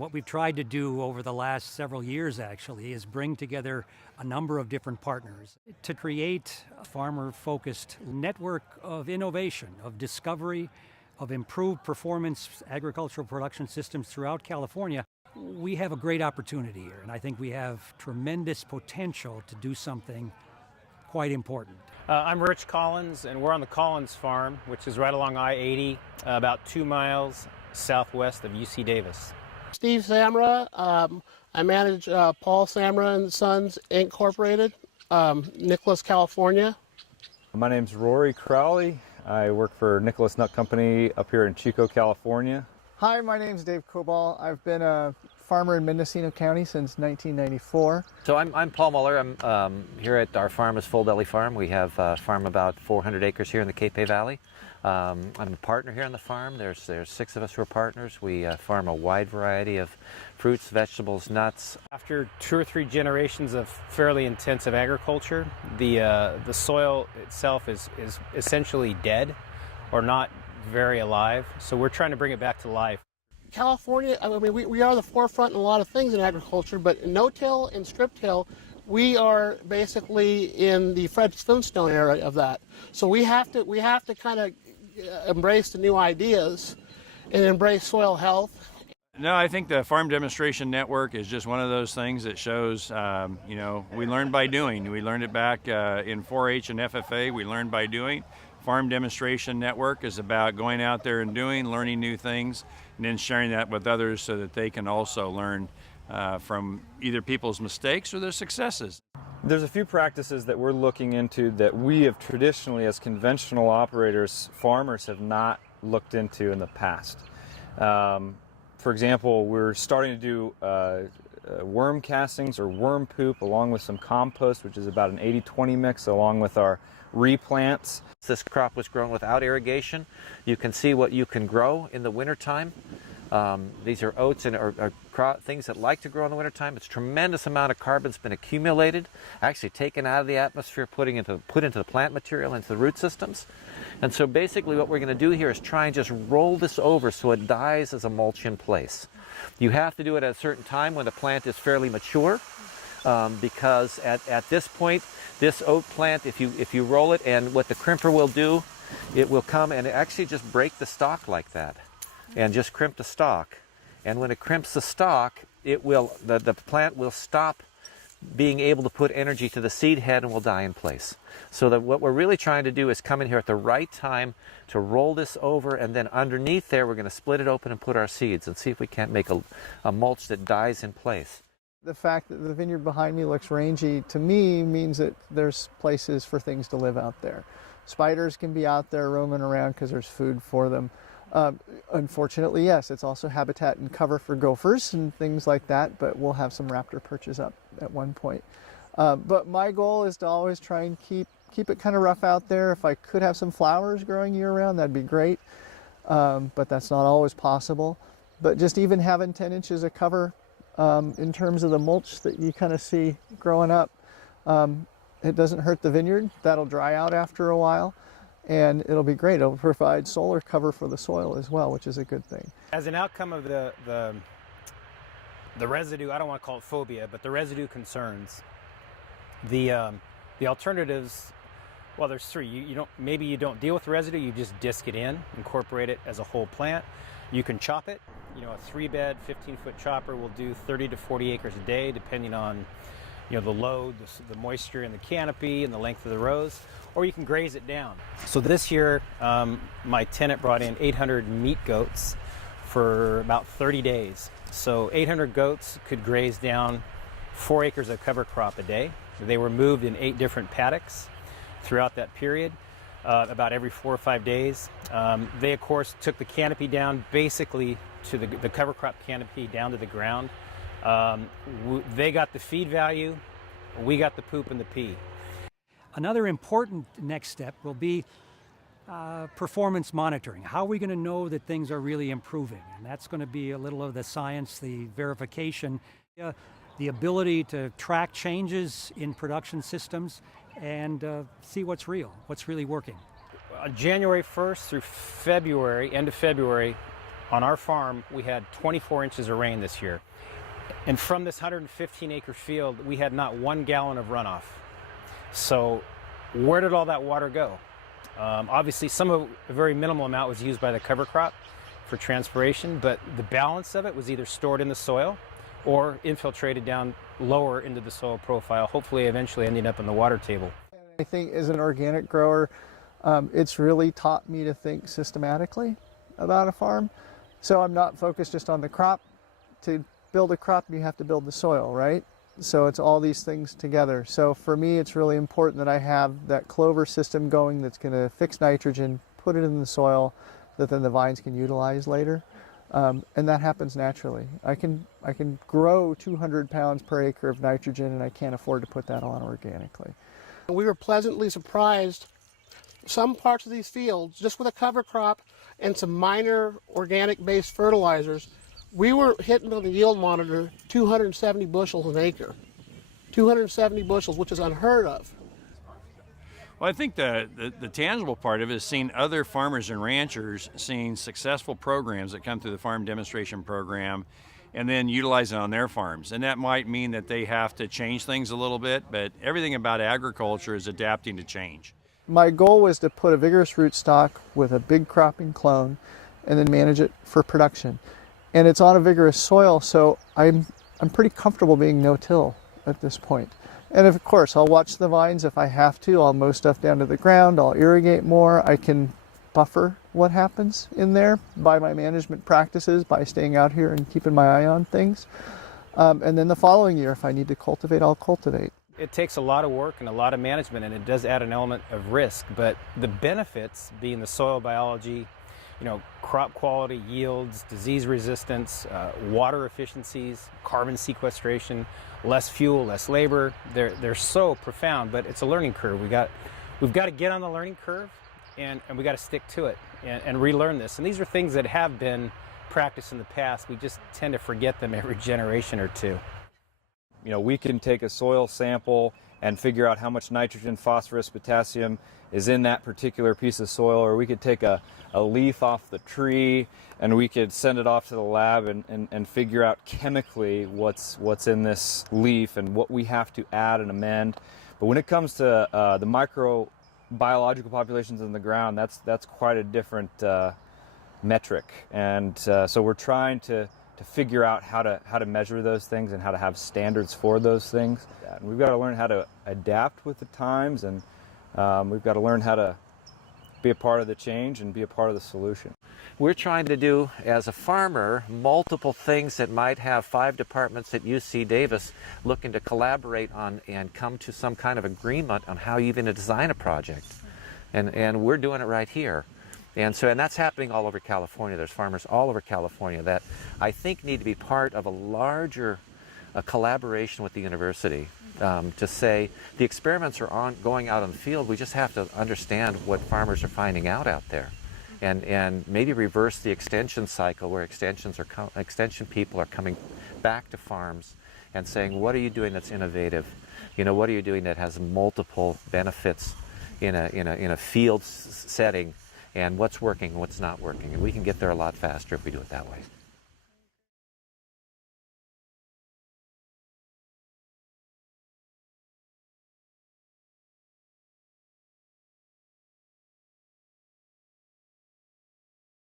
What we've tried to do over the last several years actually is bring together a number of different partners to create a farmer-focused network of innovation, of discovery, of improved performance agricultural production systems throughout California. We have a great opportunity here, and I think we have tremendous potential to do something quite important. I'm Rich Collins, and we're on the Collins Farm, which is right along I-80, about 2 miles southwest of UC Davis. Steve Samra. I manage Paul Samra and Sons Incorporated, Nicholas, California. My name's Rory Crowley. I work for Nicholas Nut Company up here in Chico, California. Hi, my name's Dave Cobal. I've been a farmer in Mendocino County since 1994. So I'm Paul Muller. I'm here at our farm is Full Belly Farm. We have farm about 400 acres here in the Capay Valley. I'm a partner here on the farm. There's 6 of us who are partners. We farm a wide variety of fruits, vegetables, nuts. After 2 or 3 generations of fairly intensive agriculture, the soil itself is essentially dead or not very alive. So we're trying to bring it back to life. California, I mean, we are the forefront in a lot of things in agriculture, but in no-till and strip-till, we are basically in the Fred Flintstone era of that. So we have to kind of embrace the new ideas and embrace soil health. No, I think the Farm Demonstration Network is just one of those things that shows, we learn by doing. We learned it back in 4-H and FFA. We learned by doing. Farm Demonstration Network is about going out there and doing, learning new things, and then sharing that with others so that they can also learn from either people's mistakes or their successes. There's a few practices that we're looking into that we have traditionally, as conventional operators, farmers have not looked into in the past. For example, we're starting to do worm castings or worm poop along with some compost, which is about an 80-20 mix, along with our replants. This crop was grown without irrigation. You can see what you can grow in the wintertime. These are oats and are things that like to grow in the wintertime. It's a tremendous amount of carbon's been accumulated, actually taken out of the atmosphere, put into the plant material, into the root systems. And so basically what we're going to do here is try and just roll this over so it dies as a mulch in place. You have to do it at a certain time when the plant is fairly mature, because at this point, this oat plant, if you roll it, and what the crimper will do, it will come and actually just break the stalk like that and just crimp the stalk. And when it crimps the stalk, the plant will stop being able to put energy to the seed head and will die in place. So that what we're really trying to do is come in here at the right time to roll this over, and then underneath there we're going to split it open and put our seeds and see if we can't make a mulch that dies in place. The fact that the vineyard behind me looks rangy, to me, means that there's places for things to live out there. Spiders can be out there roaming around because there's food for them. Unfortunately, yes, it's also habitat and cover for gophers and things like that, but we'll have some raptor perches up at one point. But my goal is to always try and keep it kind of rough out there. If I could have some flowers growing year-round, that'd be great, but that's not always possible. But just even having 10 inches of cover in terms of the mulch that you kind of see growing up, it doesn't hurt the vineyard. That'll dry out after a while, and it'll be great. It'll provide solar cover for the soil as well, which is a good thing. As an outcome of the residue, I don't want to call it phobia, but the residue concerns, the alternatives, well, there's 3. Maybe you don't deal with the residue, you just disc it in, incorporate it as a whole plant. You can chop it. A 3-bed, 15-foot chopper will do 30 to 40 acres a day, depending on the load, the moisture in the canopy, and the length of the rows. Or you can graze it down. So this year, my tenant brought in 800 meat goats for about 30 days. So 800 goats could graze down 4 acres of cover crop a day. They were moved in 8 different paddocks throughout that period, about every 4 or 5 days. They, of course, took the canopy down basically to the cover crop canopy down to the ground. They got the feed value, we got the poop and the pee. Another important next step will be performance monitoring. How are we going to know that things are really improving? And that's going to be a little of the science, the verification, the ability to track changes in production systems and see what's real, what's really working. January 1st through February, end of February, On our farm, we had 24 inches of rain this year. And from this 115-acre field, we had not 1 gallon of runoff. So where did all that water go? Obviously, a very minimal amount was used by the cover crop for transpiration, but the balance of it was either stored in the soil or infiltrated down lower into the soil profile, hopefully eventually ending up in the water table. I think as an organic grower, it's really taught me to think systematically about a farm. So I'm not focused just on the crop. To build a crop, you have to build the soil, right? So it's all these things together. So for me, it's really important that I have that clover system going that's going to fix nitrogen, put it in the soil that then the vines can utilize later. And that happens naturally. I can grow 200 pounds per acre of nitrogen, and I can't afford to put that on organically. We were pleasantly surprised. Some parts of these fields, just with a cover crop and some minor organic-based fertilizers, we were hitting on the yield monitor 270 bushels an acre. 270 bushels, which is unheard of. Well, I think the tangible part of it is seeing other farmers and ranchers seeing successful programs that come through the farm demonstration program and then utilize it on their farms. And that might mean that they have to change things a little bit, but everything about agriculture is adapting to change. My goal was to put a vigorous rootstock with a big cropping clone and then manage it for production. And it's on a vigorous soil, so I'm pretty comfortable being no-till at this point. And of course, I'll watch the vines if I have to. I'll mow stuff down to the ground. I'll irrigate more. I can buffer what happens in there by my management practices, by staying out here and keeping my eye on things. And then the following year, if I need to cultivate, I'll cultivate. It takes a lot of work and a lot of management, and it does add an element of risk, but the benefits being the soil biology, crop quality, yields, disease resistance, water efficiencies, carbon sequestration, less fuel, less labor, they're so profound, but it's a learning curve. We've got to get on the learning curve, and we got to stick to it and relearn this. And these are things that have been practiced in the past. We just tend to forget them every generation or two. We can take a soil sample and figure out how much nitrogen, phosphorus, potassium is in that particular piece of soil, or we could take a leaf off the tree and we could send it off to the lab and figure out chemically what's in this leaf and what we have to add and amend. But when it comes to the microbiological populations in the ground, that's quite a different metric, and so we're trying to figure out how to measure those things and how to have standards for those things. And we've got to learn how to adapt with the times, and we've got to learn how to be a part of the change and be a part of the solution. We're trying to do, as a farmer, multiple things that might have 5 departments at UC Davis looking to collaborate on and come to some kind of agreement on how you're going to design a project. And we're doing it right here. And that's happening all over California. There's farmers all over California that I think need to be part of a larger collaboration with the university to say the experiments are going out in the field. We just have to understand what farmers are finding out there, and maybe reverse the extension cycle where extension people are coming back to farms and saying, what are you doing that's innovative? What are you doing that has multiple benefits in a field setting? And what's working and what's not working. And we can get there a lot faster if we do it that way.